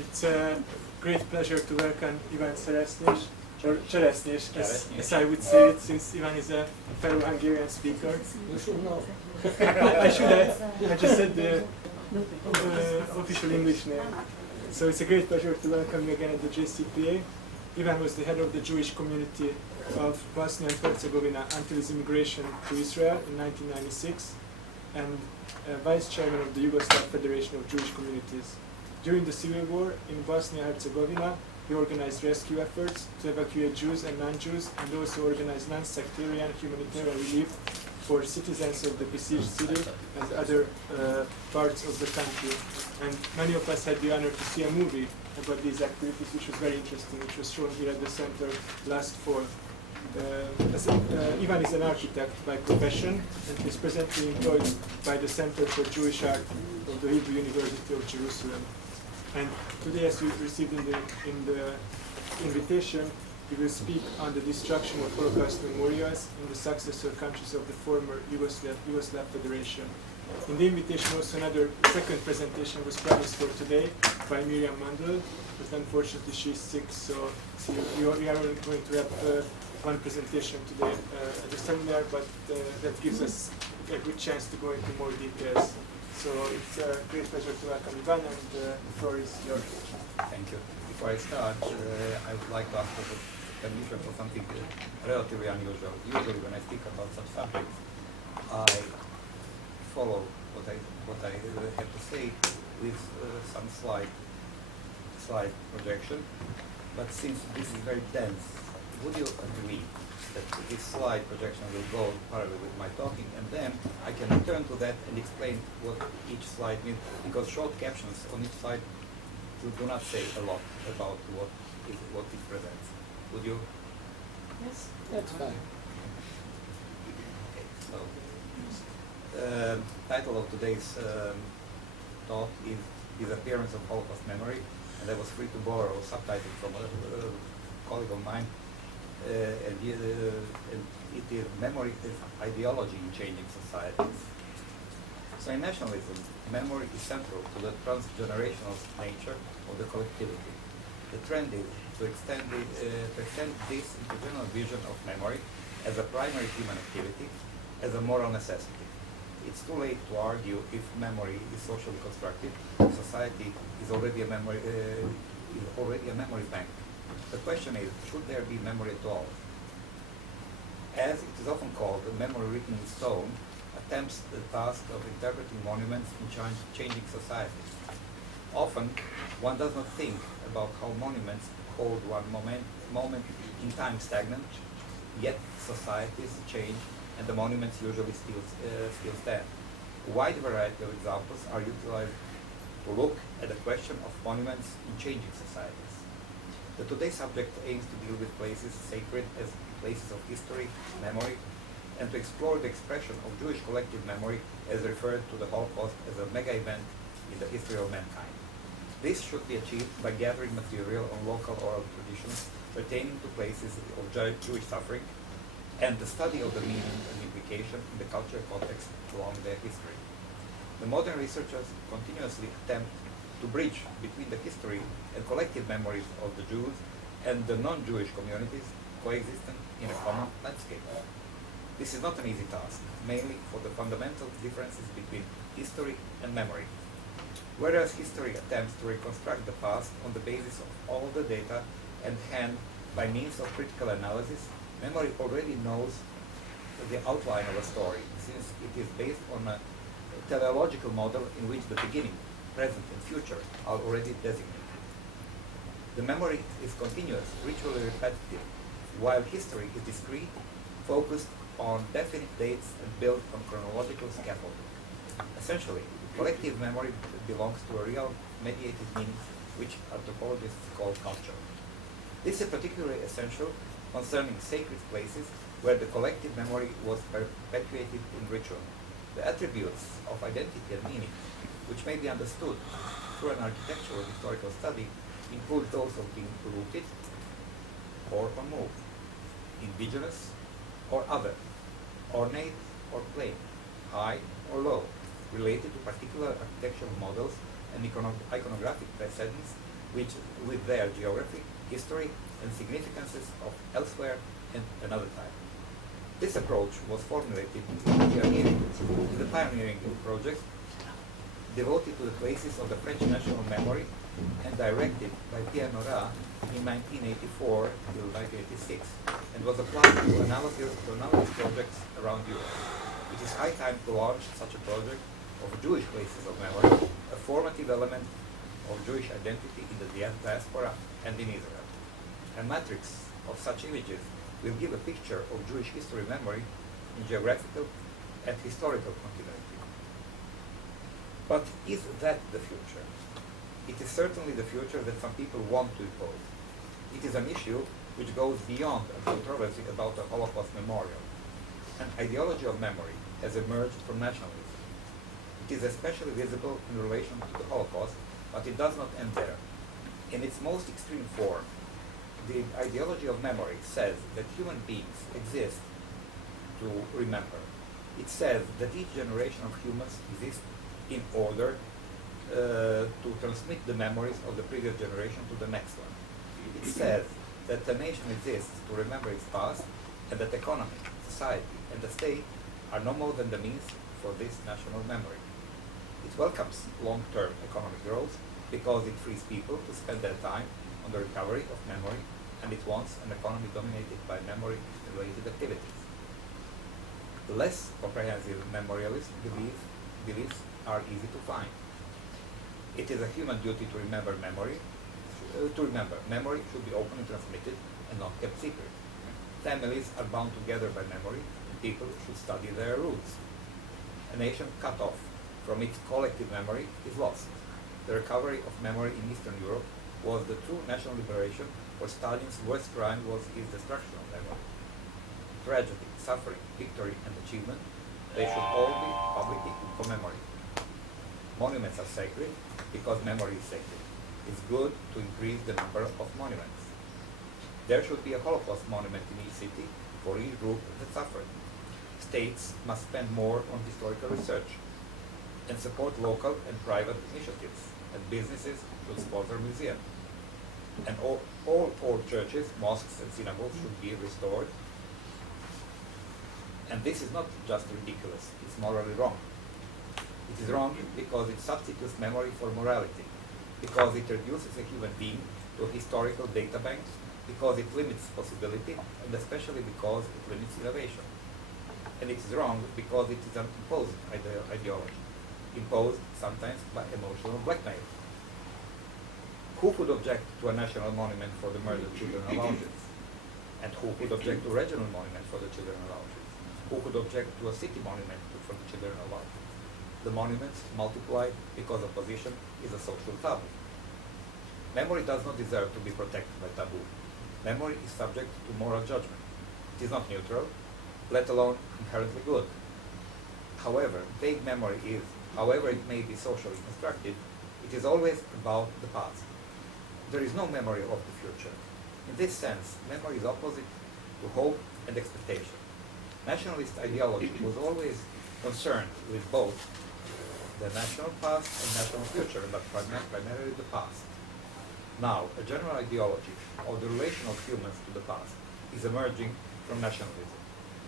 It's a great pleasure to welcome Ivan Ceresnjes, or Ceresnjes, as I would say it, since Ivan is a fellow Hungarian speaker. You should know. I should have. I just said the official English name. So it's a great pleasure to welcome you again at the JCPA. Ivan was the head of the Jewish community of Bosnia and Herzegovina until his immigration to Israel in 1996, and vice chairman of the Yugoslav Federation of Jewish Communities. During the civil war in Bosnia and Herzegovina, he organized rescue efforts to evacuate Jews and non-Jews, and also organized non-sectarian humanitarian relief for citizens of the besieged city and other parts of the country. And many of us had the honor to see a movie about these activities, which was very interesting, which was shown here at the center last fall. Ivan is an architect by profession, and is presently employed by the Center for Jewish Art of the Hebrew University of Jerusalem. And today, as you received in the invitation, he will speak on the destruction of Holocaust memorials in the successor countries of the former Yugoslav Federation. In the invitation, also another second presentation was promised for today by Miriam Mandel, but unfortunately she's sick, so we are only going to have one presentation today at the seminar, but that gives us a good chance to go into more details. So it's a great pleasure to welcome Ivan, and the floor is yours. Thank you. Before I start, I would like to ask for permission for something relatively unusual. Usually when I speak about such subjects, I follow what I have to say with some slide projection. But since this is very dense, would you agree that this slide projection will go parallel with my talking, and then I can return to that and explain what each slide means, because short captions on each slide do not say a lot about what it presents. Would you? Yes, that's fine. Okay, so title of today's talk is Disappearance of Holocaust Memory, and I was free to borrow a subtitle from a colleague of mine. And it is memory is ideology in changing societies. So in nationalism, memory is central to the transgenerational nature of the collectivity. The trend is to extend this into general vision of memory as a primary human activity, as a moral necessity. It's too late to argue if memory is socially constructed. Society is already a memory bank. The question is, should there be memory at all? As it is often called, a memory written in stone attempts the task of interpreting monuments in changing societies. Often, one does not think about how monuments hold one moment in time stagnant, yet societies change and the monuments usually still stand. A wide variety of examples are utilized to look at the question of monuments in changing societies. The today's subject aims to deal with places sacred as places of history, memory, and to explore the expression of Jewish collective memory as referred to the Holocaust as a mega-event in the history of mankind. This should be achieved by gathering material on local oral traditions pertaining to places of Jewish suffering and the study of the meaning and implication in the cultural context along their history. The modern researchers continuously attempt to bridge between the history and collective memories of the Jews and the non-Jewish communities coexistent in a common landscape. This is not an easy task, mainly for the fundamental differences between history and memory. Whereas history attempts to reconstruct the past on the basis of all the data and hand by means of critical analysis, memory already knows the outline of a story, since it is based on a teleological model in which the beginning, present and future are already designated. The memory is continuous, ritually repetitive, while history is discrete, focused on definite dates and built on chronological scaffolding. Essentially, collective memory belongs to a real mediated meaning, which anthropologists call culture. This is particularly essential concerning sacred places where the collective memory was perpetuated in ritual. The attributes of identity and meaning, which may be understood through an architectural historical study, include those of being rooted or unmoved, indigenous or other, ornate or plain, high or low, related to particular architectural models and iconographic precedents, which with their geography, history, and significances of elsewhere and another time. This approach was formulated in the pioneering project devoted to the basis of the French national memory and directed by Pierre Nora in 1984 till 1986, and was applied to analysis projects around Europe. It is high time to launch such a project of Jewish places of memory, a formative element of Jewish identity in the diaspora and in Israel. A matrix of such images will give a picture of Jewish history memory in geographical and historical continuity. But is that the future? It is certainly the future that some people want to impose. It is an issue which goes beyond a controversy about the Holocaust memorial. An ideology of memory has emerged from nationalism. It is especially visible in relation to the Holocaust, but it does not end there. In its most extreme form, the ideology of memory says that human beings exist to remember. It says that each generation of humans exists in order to transmit the memories of the previous generation to the next one. It says that the nation exists to remember its past, and that economy, society, and the state are no more than the means for this national memory. It welcomes long-term economic growth because it frees people to spend their time on the recovery of memory, and it wants an economy dominated by memory-related activities. Less comprehensive memorialist beliefs are easy to find. It is a human duty to remember memory. Memory should be openly transmitted and not kept secret. Families are bound together by memory, and people should study their roots. A nation cut off from its collective memory is lost. The recovery of memory in Eastern Europe was the true national liberation, where Stalin's worst crime was his destruction of memory. Tragedy, suffering, victory, and achievement, they should all be publicly commemorated. Monuments are sacred because memory is sacred. It's good to increase the number of monuments. There should be a Holocaust monument in each city for each group that suffered. States must spend more on historical research and support local and private initiatives, and businesses should sponsor museums. And all churches, mosques, and synagogues should be restored. And this is not just ridiculous, it's morally wrong. It is wrong because it substitutes memory for morality, because it reduces a human being to a historical data bank, because it limits possibility, and especially because it limits innovation. And it is wrong because it is an imposed ideology, imposed sometimes by emotional blackmail. Who could object to a national monument for the murdered children of Auschwitz? And who could object to a regional monument for the children of Auschwitz? Who could object to a city monument for the children of Auschwitz? The monuments multiply because opposition is a social taboo. Memory does not deserve to be protected by taboo. Memory is subject to moral judgment. It is not neutral, let alone inherently good. However vague memory is, however it may be socially constructed, it is always about the past. There is no memory of the future. In this sense, memory is opposite to hope and expectation. Nationalist ideology was always concerned with both the national past and national future, but primarily the past. Now, a general ideology of the relation of humans to the past is emerging from nationalism.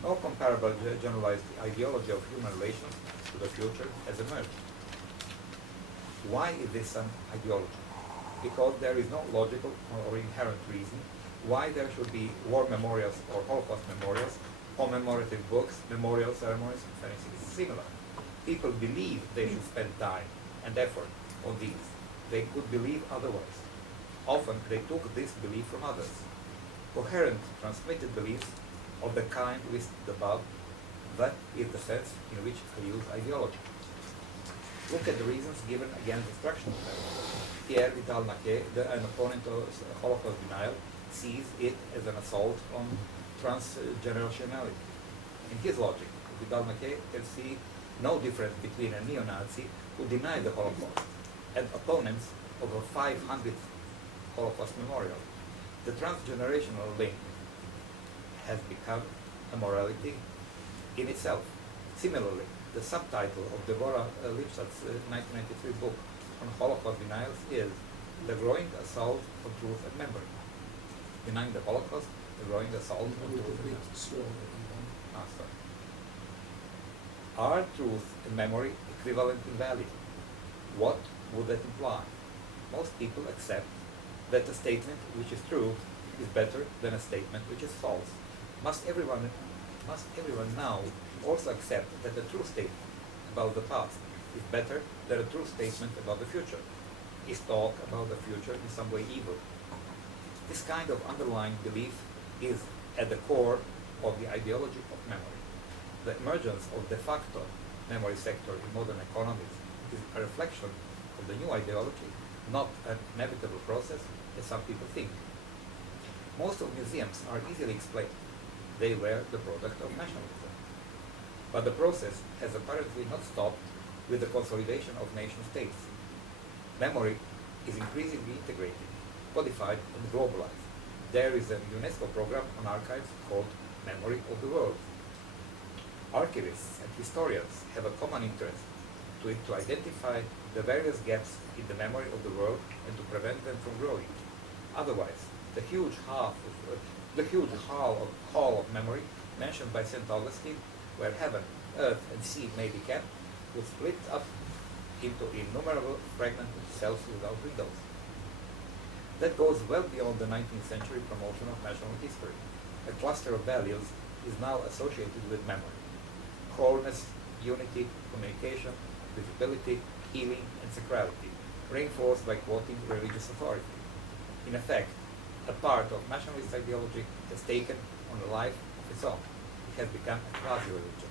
No comparable generalized ideology of human relations to the future has emerged. Why is this an ideology? Because there is no logical or inherent reason why there should be war memorials or Holocaust memorials, commemorative books, memorial ceremonies, and anything similar. People believe they should spend time and effort on these. They could believe otherwise. Often they took this belief from others. Coherent, transmitted beliefs of the kind listed above, that is the sense in which I use ideology. Look at the reasons given against destruction of memory. Pierre Vidal-Naquet, an opponent of Holocaust denial, sees it as an assault on transgenerationality. In his logic, Vidal-Naquet can see no difference between a neo-Nazi who denied the Holocaust and opponents of a 500th Holocaust memorial. The transgenerational link has become a morality in itself. Similarly, the subtitle of Deborah Lipsat's 1993 book on Holocaust denials is the growing assault on truth and memory. Denying the Holocaust, the growing assault on truth and memory. Sorry. Are truth and memory equivalent in value? What would that imply? Most people accept that a statement which is true is better than a statement which is false. Must everyone now also accept that a true statement about the past is better than a true statement about the future? Is talk about the future in some way evil? This kind of underlying belief is at the core of the ideology of memory. The emergence of de facto memory sector in modern economies is a reflection of the new ideology, not an inevitable process as some people think. Most of museums are easily explained. They were the product of nationalism. But the process has apparently not stopped with the consolidation of nation states. Memory is increasingly integrated, codified, and globalized. There is a UNESCO program on archives called Memory of the World. Archivists and historians have a common interest to identify the various gaps in the memory of the world and to prevent them from growing. Otherwise, the huge hall of memory mentioned by St. Augustine, where heaven, earth, and sea may be kept, will split up into innumerable fragmented cells without windows. That goes well beyond the 19th century promotion of national history. A cluster of values is now associated with memory: wholeness, unity, communication, visibility, healing, and sacrality, reinforced by quoting religious authority. In effect, a part of nationalist ideology has taken on a life of its own. It has become a quasi-religion.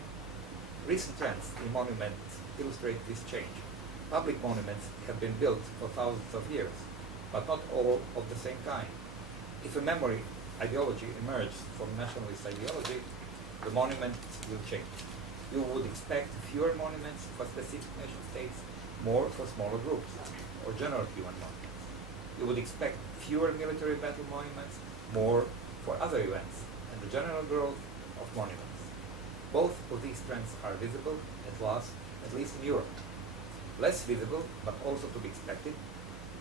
Recent trends in monuments illustrate this change. Public monuments have been built for thousands of years, but not all of the same kind. If a memory ideology emerges from nationalist ideology, the monument will change. You would expect fewer monuments for specific nation states, more for smaller groups, or general human monuments. You would expect fewer military battle monuments, more for other events, and the general growth of monuments. Both of these trends are visible at least in Europe. Less visible, but also to be expected,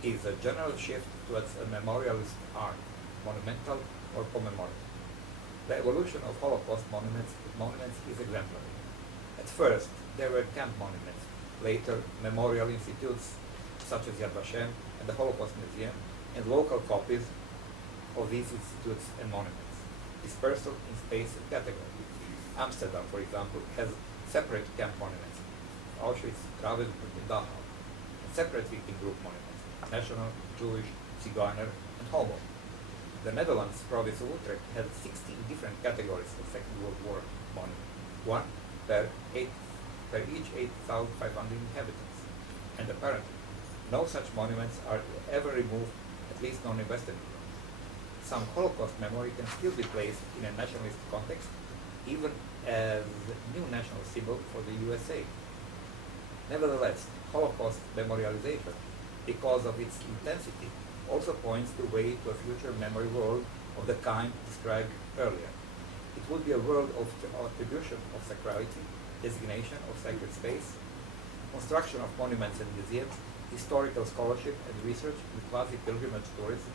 is a general shift towards a memorialist art, monumental or commemorative. The evolution of Holocaust monuments is exemplary. At first, there were camp monuments, later memorial institutes such as Yad Vashem and the Holocaust Museum, and local copies of these institutes and monuments, dispersed in space and category. Amsterdam, for example, has separate camp monuments, Auschwitz, Ravensbrück, and Dachau, and separate victim group monuments, national, Jewish, Zigeuner, and Homo. The Netherlands province of Utrecht has 16 different categories of Second World War monuments, one per each 8,500 inhabitants, and apparently no such monuments are ever removed, at least not in Western Europe. Some Holocaust memory can still be placed in a nationalist context, even as a new national symbol for the USA. Nevertheless, Holocaust memorialization, because of its intensity, also points the way to a future memory world of the kind described earlier. It would be a world of attribution of sacrality, designation of sacred space, construction of monuments and museums, historical scholarship and research with quasi-pilgrimage tourism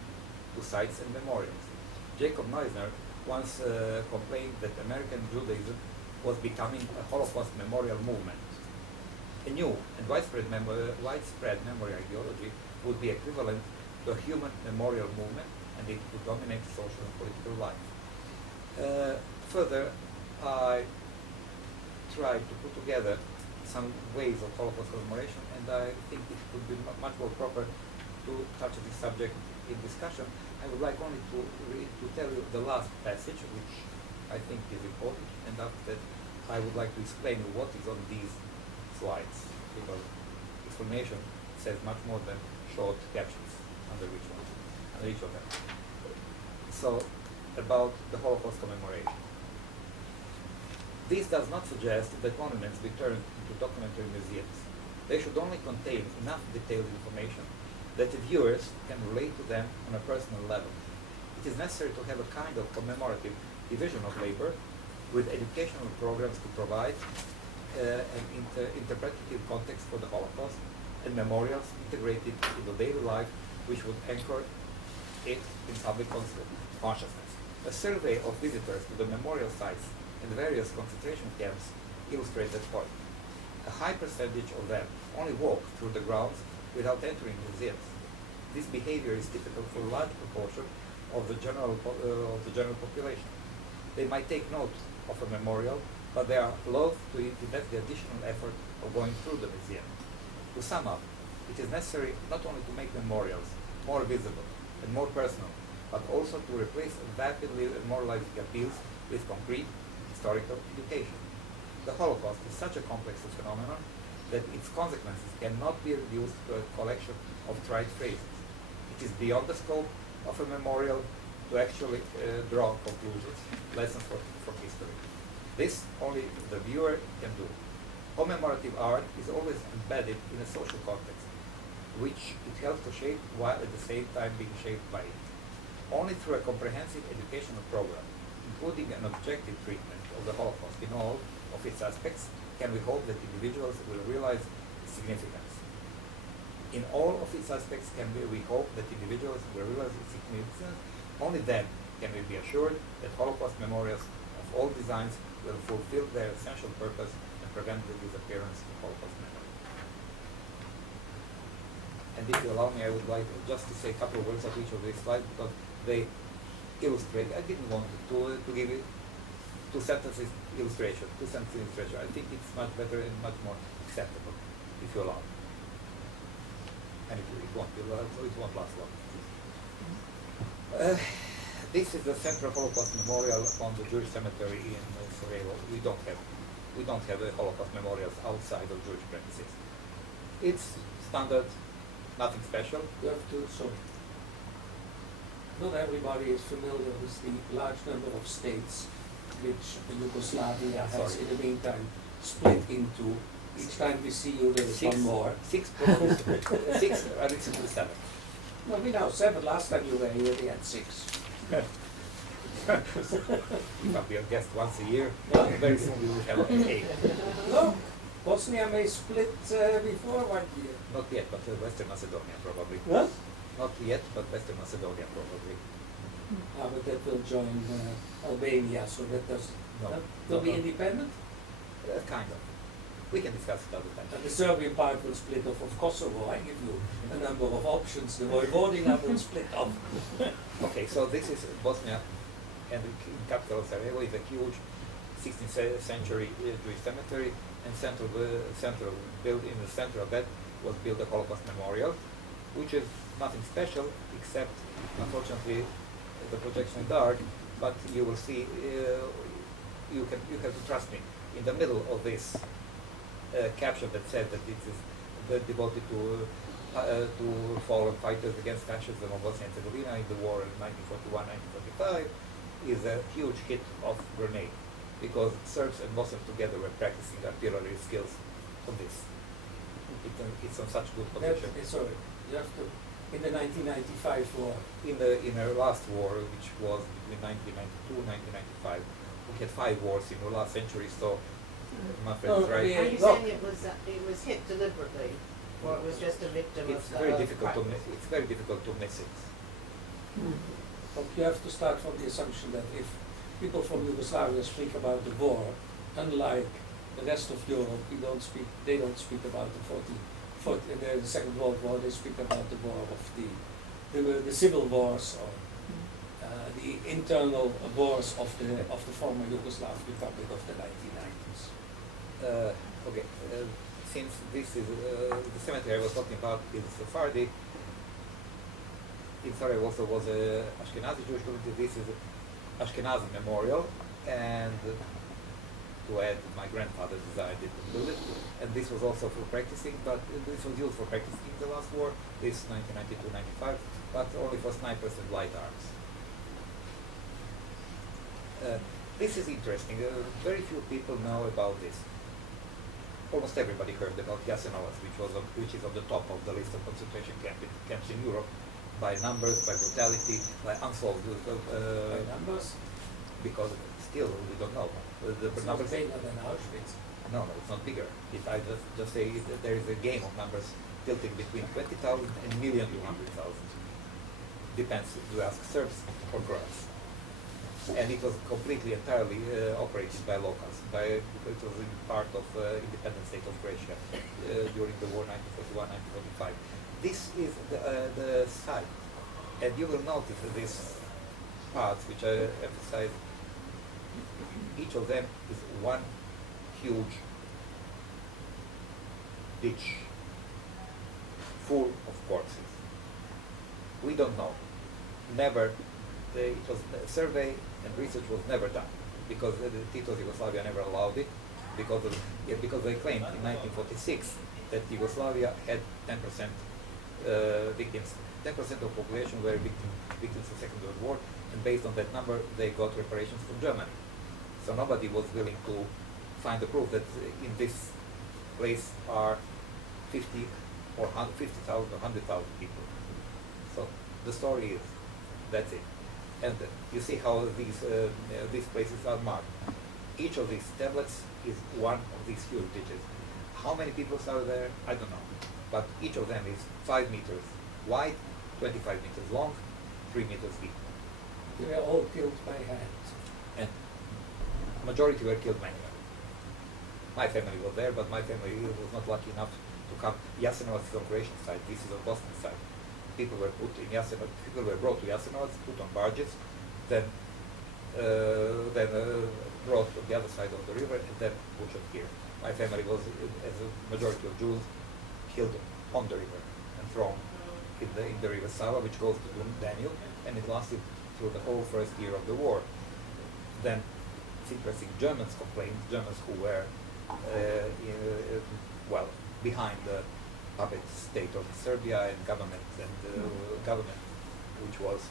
to sites and memorials. Jacob Neusner once complained that American Judaism was becoming a Holocaust memorial movement. A new and widespread memory ideology would be equivalent to a human memorial movement, and it would dominate social and political life. Further, I tried to put together some ways of Holocaust commemoration, and I think it would be much more proper to touch this subject in discussion. I would like only to tell you the last passage, which I think is important, and after that I would like to explain what is on these slides, because explanation says much more than short captions under each of them. So, about the Holocaust commemoration. This does not suggest that monuments be turned into documentary museums. They should only contain enough detailed information that the viewers can relate to them on a personal level. It is necessary to have a kind of commemorative division of labor with educational programs to provide an interpretative context for the Holocaust and memorials integrated into daily life which would anchor it in public consciousness. A survey of visitors to the memorial sites in the various concentration camps illustrates that point. A high percentage of them only walk through the grounds without entering museums. This behavior is typical for a large proportion of the general population. They might take note of a memorial, but they are loath to invest the additional effort of going through the museum. To sum up, it is necessary not only to make memorials more visible and more personal, but also to replace rapidly moralizing appeals with concrete historical education. The Holocaust is such a complex phenomenon that its consequences cannot be reduced to a collection of trite phrases. It is beyond the scope of a memorial to actually draw conclusions, lessons from history. This only the viewer can do. Commemorative art is always embedded in a social context, which it helps to shape while at the same time being shaped by it. Only through a comprehensive educational program, including an objective treatment of the Holocaust in all of its aspects, can we hope that individuals will realize its significance. In all of its aspects can we hope that individuals will realize its significance. Only then can we be assured that Holocaust memorials of all designs will fulfill their essential purpose and prevent the disappearance of Holocaust memory. And if you allow me, I would like just to say a couple of words of each of these slides because they illustrate. I didn't want to give it two sentences illustration. I think it's much better and much more acceptable, if you allow. And it won't last long. This is the Central Holocaust Memorial on the Jewish cemetery in Sarajevo. We don't have Holocaust memorials outside of Jewish premises. It's standard, nothing special. You have to, sorry. Not everybody is familiar with the large number of states which Yugoslavia has in the meantime split into. Each time we see you, there is one more. Six, I think 7. No, we know 7. Last time you were here, we had 6. If I guest once a year, No. very soon we will have 8. No, Bosnia may split before 1 year. Not yet, but Western Macedonia probably. What? Not yet, but Western Macedonia probably. But that will join Albania, so that does No, will no, be no. independent. Kind of. We can discuss it other time. And the Serbian part will split off of Kosovo. I give you a number of options. The Vojvodina will split off. Okay, so this is Bosnia, and the capital of Sarajevo is a huge 16th century Jewish cemetery, and central built in the center of that was built a Holocaust memorial, which is nothing special except, unfortunately, the projection is dark. But you will see. You have to trust me. In the middle of this caption that said that it is devoted to fallen fighters against fascism of Bosnia and Herzegovina in the war in 1941-1945 is a huge hit of grenade because Serbs and Bosnians together were practicing artillery skills on this. It's on such good position. Sorry, you have to. In the 1995 war. In our last war, which was between 1992 and 1995, we had 5 wars in the last century. So my friend is right. Are you saying it was hit deliberately, or it was just a victim It's of very the difficult to miss. practice? It's very difficult to miss it. But you have to start from the assumption that if people from Yugoslavia speak about the war, unlike the rest of Europe, they don't speak about the Second World War. They speak about the war of the civil wars or the internal wars of the former Yugoslav Republic of the 1990s. Okay, since this is the cemetery I was talking about is Sephardi, in Sarajevo also was a Ashkenazi Jewish community. This is Ashkenazi memorial, and to add, my grandfather decided to build it, and this was also for practicing, but this was used for practicing in the last war, this 1992-95, but only for snipers and light arms. This is interesting. Very few people know about this. Almost everybody heard about Jasenovec, which is on the top of the list of concentration camps in Europe, by numbers, by brutality, by unsolved. By numbers? Because still we don't know. The It's numbers. not bigger than Auschwitz. No, it's not bigger. I just say there is a game of numbers tilting between 20,000 and 1,200,000. Depends, do you ask Serbs or Croats. And it was completely, entirely operated by locals. It was in part of independent state of Croatia during the war 1941-1945. This is the site, and you will notice these parts which I emphasize. Each of them is one huge ditch full of corpses. We don't know. Never. It was a survey and research was never done because Tito's Yugoslavia never allowed it because they claimed in 1946 that Yugoslavia had 10% victims. 10% of population were victims of Second World War, and based on that number, they got reparations from Germany. So nobody was willing to find the proof that in this place are 50 or 50,000 or 100,000 people. So the story is, that's it. And you see how these places are marked. Each of these tablets is one of these huge ditches. How many people are there? I don't know. But each of them is 5 meters wide, 25 meters long, 3 meters deep. They were all killed by hand. And majority were killed manually. My family was there, but my family was not lucky enough to come. Jasenovac is on Croatian side, this is on Bosnian side. People were put in Jasenovac, people were brought to Jasenovac, put on barges, then brought to the other side of the river, and then butchered here. My family was, as a majority of Jews, killed on the river and thrown in the river Sava, which goes to the Danube, and it lasted through the whole first year of the war. Then, it's interesting, Germans complained, Germans who were, behind the puppet state of Serbia and government, which was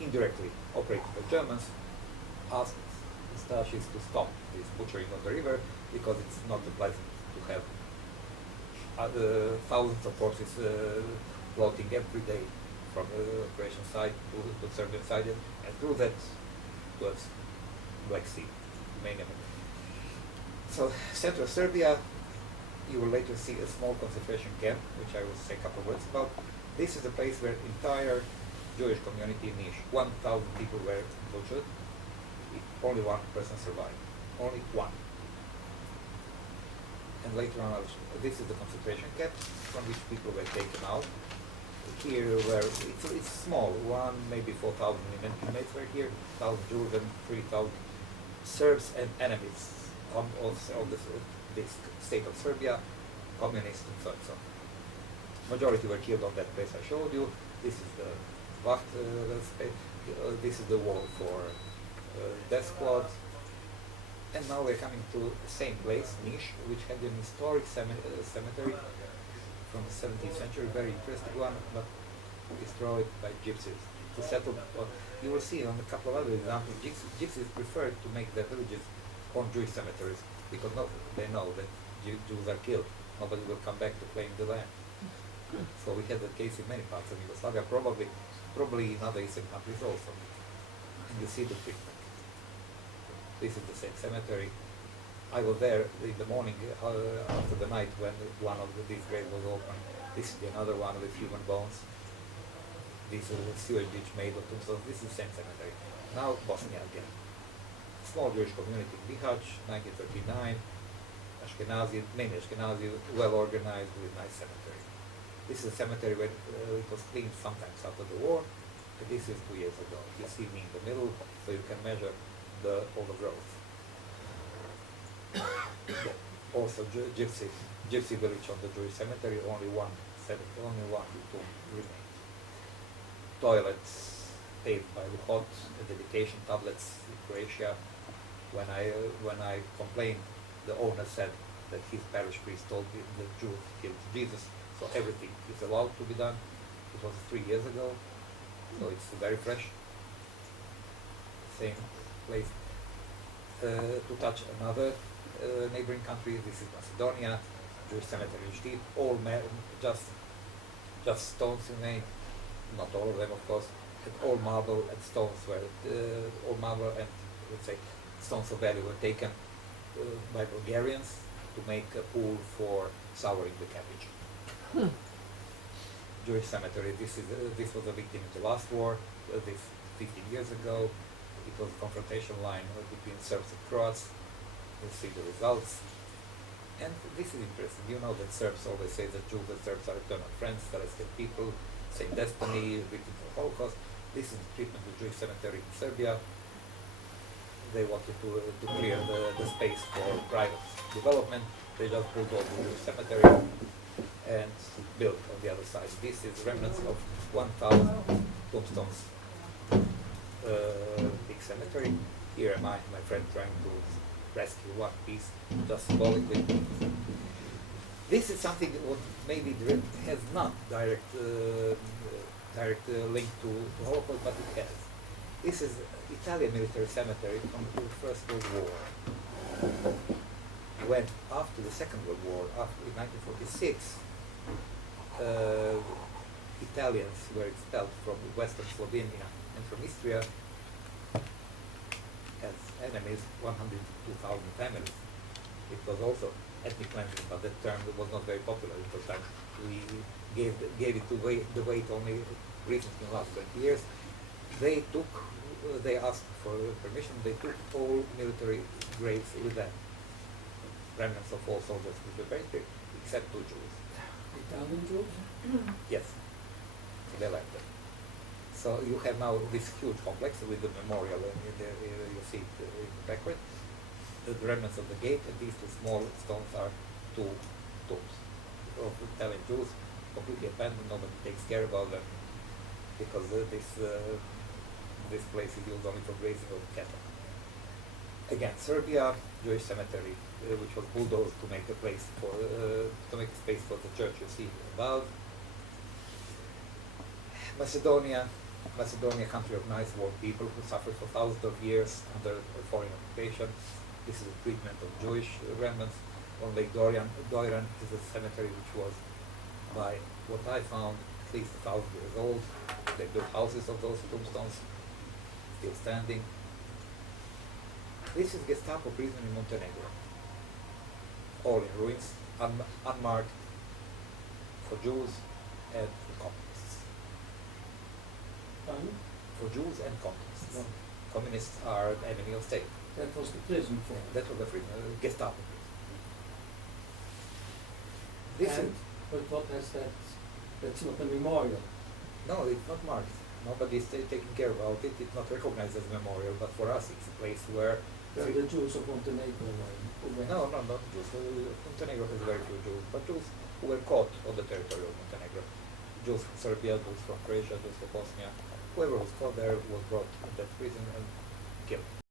indirectly operated by Germans, asked the Stasis to stop this butchering on the river because it's not pleasant to have thousands of corpses floating every day from the Croatian side to the Serbian side, and through that was Black Sea, Romania. So, central Serbia, you will later see a small concentration camp, which I will say a couple of words about. This is the place where entire Jewish community in Niš, 1,000 people were butchered. Only one person survived. Only one. And later on, this is the concentration camp from which people were taken out. Here, where it's small, maybe 4,000 inmates were here, 1,000 Jews and 3,000 Serbs and enemies of this state of Serbia, communists and so on. So majority were killed on that place I showed you. This is the Wacht space. This is the wall for death squad. And now we're coming to the same place, Niš, which had an historic cemetery from the 17th century, very interesting one, but destroyed by gypsies. To settle, you will see on a couple of other examples, gypsies preferred to make their villages on Jewish cemeteries because they know that Jews are killed. Nobody will come back to claim the land. So we had that case in many parts of Yugoslavia, probably in other Eastern countries also. And you see the treatment. This is the same cemetery. I was there in the morning after the night when one of these graves was open. This is another one with human bones. This is a sewage ditch made of tombstones. This is the same cemetery. Now Bosnia again. Small Jewish community in Bihać, 1939. Ashkenazi, mainly Ashkenazi, well organized with nice cemetery. This is a cemetery where it was cleaned sometimes after the war, but this is 2 years ago. You see me in the middle, so you can measure all the growth. Also, gypsy village on the Jewish cemetery, only one tomb remained. Toilets paved by Luhot, dedication tablets in Croatia. When I complained, the owner said that his parish priest told him that Jews killed Jesus, so everything is allowed to be done. It was 3 years ago, so it's very fresh. Same place. To touch another neighboring country, this is Macedonia, Jewish cemetery in Štip, all just stones remain, not all of them of course, and all marble and stones were, all marble and let's say stones of value were taken by Bulgarians to make a pool for souring the cabbage. Jewish cemetery. This was a victim in the last war, this 15 years ago. It was a confrontation line between Serbs and Croats. You see the results. And this is interesting. You know that Serbs always say that Jews and Serbs are eternal friends, celestial people, same destiny, victims of Holocaust. This is the treatment of Jewish cemetery in Serbia. They wanted to clear the space for private development. They just pulled all the Jewish cemetery and built on the other side. This is remnants of 1,000 tombstones. Big cemetery. Here am I, my friend, trying to rescue one piece, just symbolically. This is something that maybe has not direct link to Holocaust, but it has. This is Italian military cemetery from the First World War. When after the Second World War, in 1946, Italians were expelled from Western Slovenia and from Istria as enemies, 102,000 families. It was also ethnic cleansing, but that term was not very popular at the time. We gave it the weight only recently in the last 20 years. They asked for permission, they took all military graves with them. Remnants of all soldiers which were buried, except 2 Jews. Italian Jews? Yes, they left them. So you have now this huge complex with the memorial, and you see it in the backward. The remnants of the gate, and these 2 small stones are 2 tombs of Italian Jews, completely abandoned. Nobody takes care about them because this place is used only for grazing of cattle. Again, Serbia, Jewish cemetery, which was bulldozed to make a place for to make a space for the church you see above. Macedonia, country of nice war people who suffered for thousands of years under foreign occupation. This is a treatment of Jewish remnants on Lake Doiran. Doiran is a cemetery which was, by what I found, at least 1,000 years old. They built houses of those tombstones, still standing. This is Gestapo prison in Montenegro. All in ruins, unmarked, for Jews and communists. For Jews and communists. No. Communists are the enemy of state. That was the prison for. That was the prison, Gestapo prison. But what has that? That's not a memorial. No, it's not marked. Nobody is taking care about it. It's not recognized as a memorial, but for us it's a place where... The Jews of Montenegro were. No, not Jews. Montenegro has very few Jews, but Jews who were caught on the territory of Montenegro. Jews from Serbia, Jews from Croatia, Jews from Bosnia. Whoever was caught there was brought to that prison and killed.